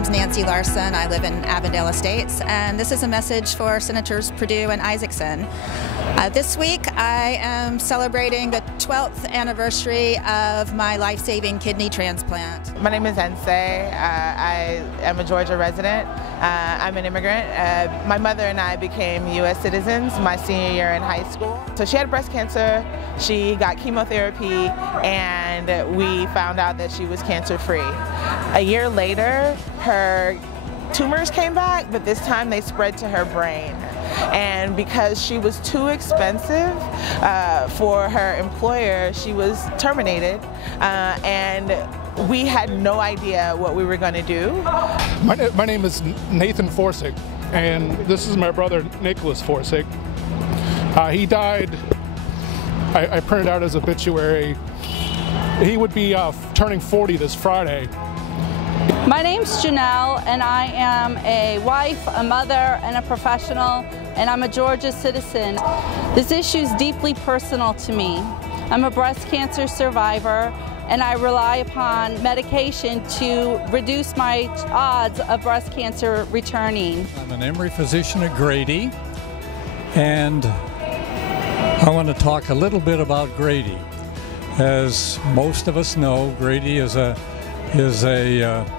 name's Nancy Larson. I live in Avondale Estates, and this is a message for Senators Perdue and Isaacson. This week I am celebrating the 12th anniversary of my life-saving kidney transplant. My name is Ense. I am a Georgia resident. I'm an immigrant. My mother and I became U.S. citizens my senior year in high school. So she had breast cancer, she got chemotherapy, and we found out that she was cancer-free. A year later, her tumors came back, but this time they spread to her brain. And because she was too expensive for her employer, she was terminated, and we had no idea what we were going to do. My name is Nathan Forsick, and this is my brother Nicholas Forsick. He died, I printed out his obituary. He would be turning 40 this Friday. My name's Janelle, and I am a wife, a mother, and a professional, and I'm a Georgia citizen. This issue is deeply personal to me. I'm a breast cancer survivor, and I rely upon medication to reduce my odds of breast cancer returning. I'm an Emory physician at Grady, and I want to talk a little bit about Grady. As most of us know, Grady is a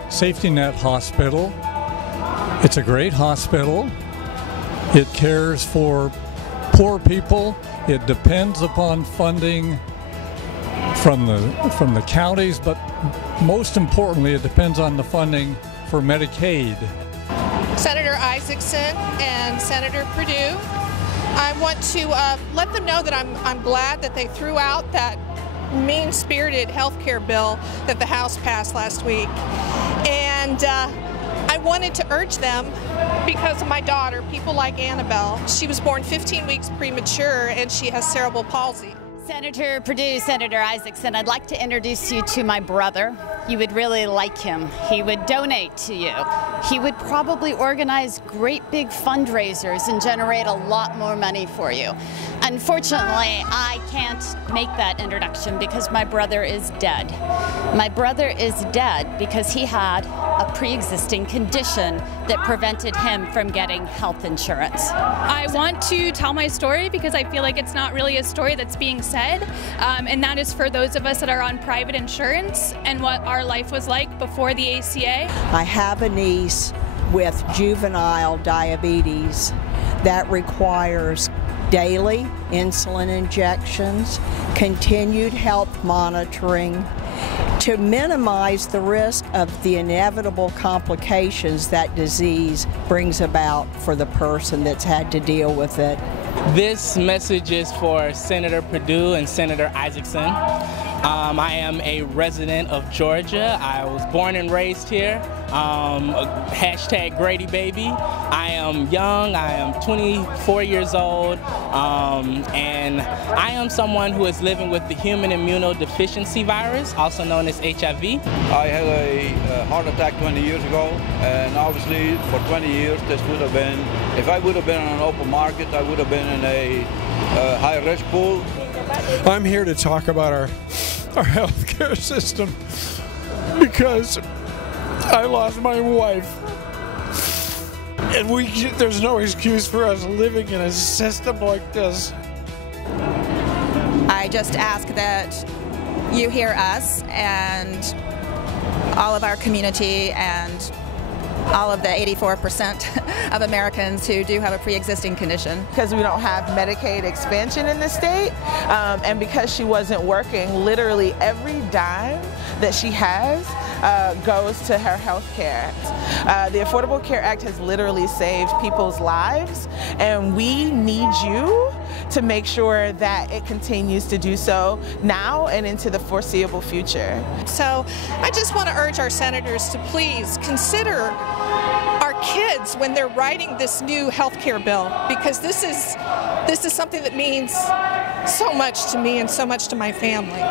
safety net hospital. It's a great hospital. It cares for poor people. It depends upon funding from the counties, but most importantly, it depends on the funding for Medicaid. Senator Isaacson and Senator Perdue, I want to let them know that I'm glad that they threw out that mean-spirited health care bill that the House passed last week. And I wanted to urge them because of my daughter, people like Annabelle. She was born 15 weeks premature and she has cerebral palsy. Senator Perdue, Senator Isaacson, I'd like to introduce you to my brother. You would really like him. He would donate to you. He would probably organize great big fundraisers and generate a lot more money for you. Unfortunately, I can't make that introduction because my brother is dead. My brother is dead because he had a pre-existing condition that prevented him from getting health insurance. I want to tell my story because I feel like it's not really a story that's being said, and that is for those of us that are on private insurance and what our life was like before the ACA. I have a niece with juvenile diabetes that requires daily insulin injections, continued health monitoring, to minimize the risk of the inevitable complications that disease brings about for the person that's had to deal with it. This message is for Senator Perdue and Senator Isaacson. I am a resident of Georgia. I was born and raised here. Hashtag Grady baby. I am young. I am 24 years old, and I am someone who is living with the human immunodeficiency virus, also known as HIV. I had a heart attack 20 years ago, and obviously for 20 years this would have been, if I would have been on an open market, I would have been in a high-risk pool. I'm here to talk about our healthcare system because I lost my wife, and there's no excuse for us living in a system like this. I just ask that you hear us and all of our community and all of the 84% of Americans who do have a pre-existing condition. Because we don't have Medicaid expansion in the state, and because she wasn't working, literally every dime that she has goes to her health care. The Affordable Care Act has literally saved people's lives, and we need you to make sure that it continues to do so now and into the foreseeable future. So I just want to urge our senators to please consider our kids when they're writing this new health care bill, because this is something that means so much to me and so much to my family.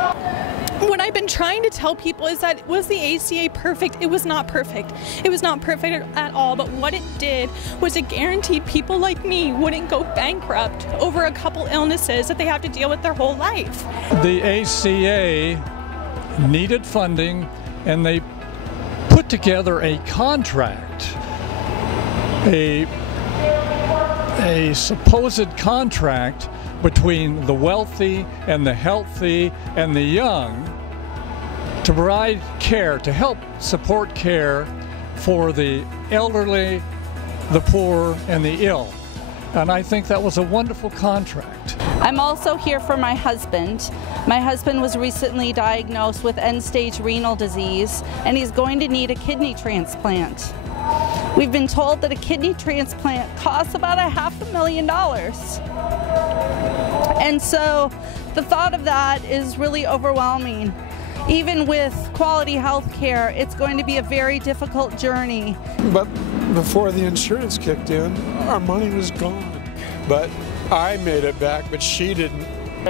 What I've been trying to tell people is that, was the ACA perfect? It was not perfect. It was not perfect at all, but what it did was it guaranteed people like me wouldn't go bankrupt over a couple illnesses that they have to deal with their whole life. The ACA needed funding, and they put put together a contract, a supposed contract between the wealthy and the healthy and the young to provide care, to help support care for the elderly, the poor, and the ill. And I think that was a wonderful contract. I'm also here for my husband. My husband was recently diagnosed with end-stage renal disease, and he's going to need a kidney transplant. We've been told that a kidney transplant costs about $500,000. And so the thought of that is really overwhelming. Even with quality health care, it's going to be a very difficult journey. But before the insurance kicked in, our money was gone. But I made it back, but she didn't.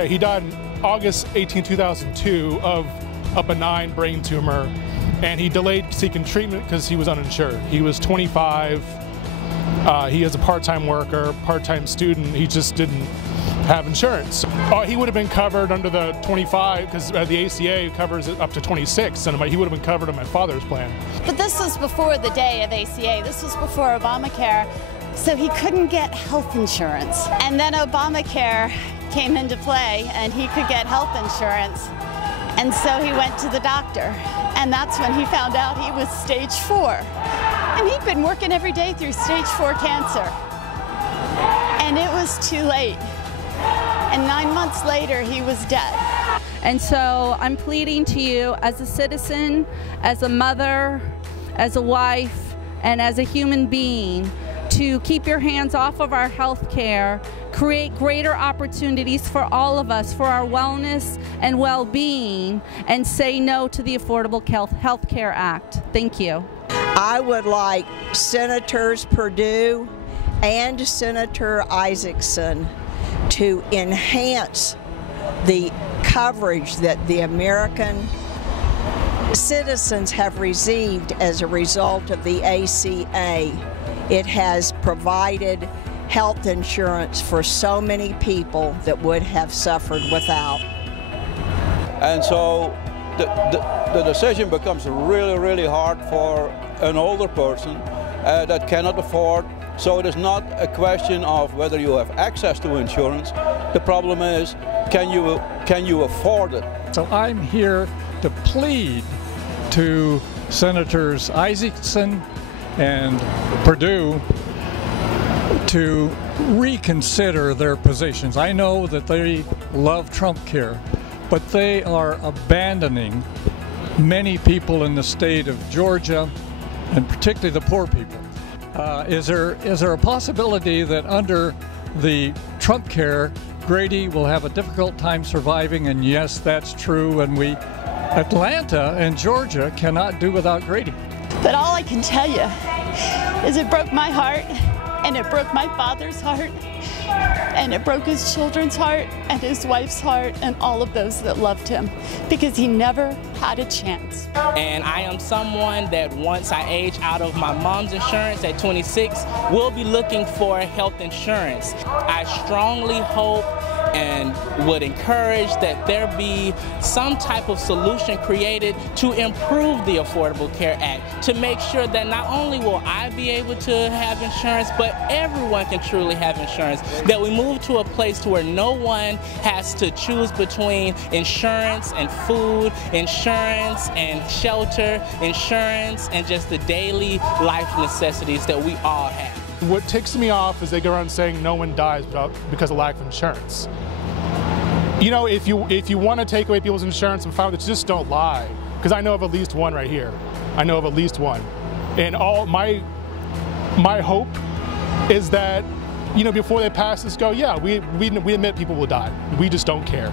He died on August 18, 2002 of a benign brain tumor, and he delayed seeking treatment because he was uninsured. He was 25. He is a part-time worker, part-time student. He just didn't have insurance. He would have been covered under the 25 because the ACA covers it up to 26, and he would have been covered on my father's plan. But this was before the day of ACA. This was before Obamacare, so he couldn't get health insurance. And then Obamacare came into play, and he could get health insurance. And so he went to the doctor, and that's when he found out he was stage 4. And he'd been working every day through stage 4 cancer. And it was too late. And 9 months later, he was dead. And so I'm pleading to you as a citizen, as a mother, as a wife, and as a human being to keep your hands off of our health care, create greater opportunities for all of us for our wellness and well-being, and say no to the Affordable Health Care Act. Thank you. I would like Senators Perdue and Senator Isaacson to enhance the coverage that the American citizens have received as a result of the ACA. It has provided health insurance for so many people that would have suffered without. And so the decision becomes really, really hard for an older person that cannot afford. So it is not a question of whether you have access to insurance. The problem is, can you afford it? So I'm here to plead to Senators Isaacson and Perdue to reconsider their positions. I know that they love Trump care, but they are abandoning many people in the state of Georgia, and particularly the poor people. Is there a possibility that under the Trump care, Grady will have a difficult time surviving? And yes, that's true, and Atlanta and Georgia cannot do without Grady. But all I can tell you is it broke my heart, and it broke my father's heart, and it broke his children's heart and his wife's heart and all of those that loved him, because he never had a chance. And I am someone that once I age out of my mom's insurance at 26, will be looking for health insurance. I strongly hope and would encourage that there be some type of solution created to improve the Affordable Care Act, to make sure that not only will I be able to have insurance, but everyone can truly have insurance, that we move to a place to where no one has to choose between insurance and food, insurance and shelter, insurance and just the daily life necessities that we all have. What ticks me off is they go around saying no one dies because of lack of insurance. You know, if you want to take away people's insurance, I'm fine with it, just don't lie. Because I know of at least one right here. I know of at least one. And all my hope is that, you know, before they pass this, go, yeah, we admit people will die. We just don't care.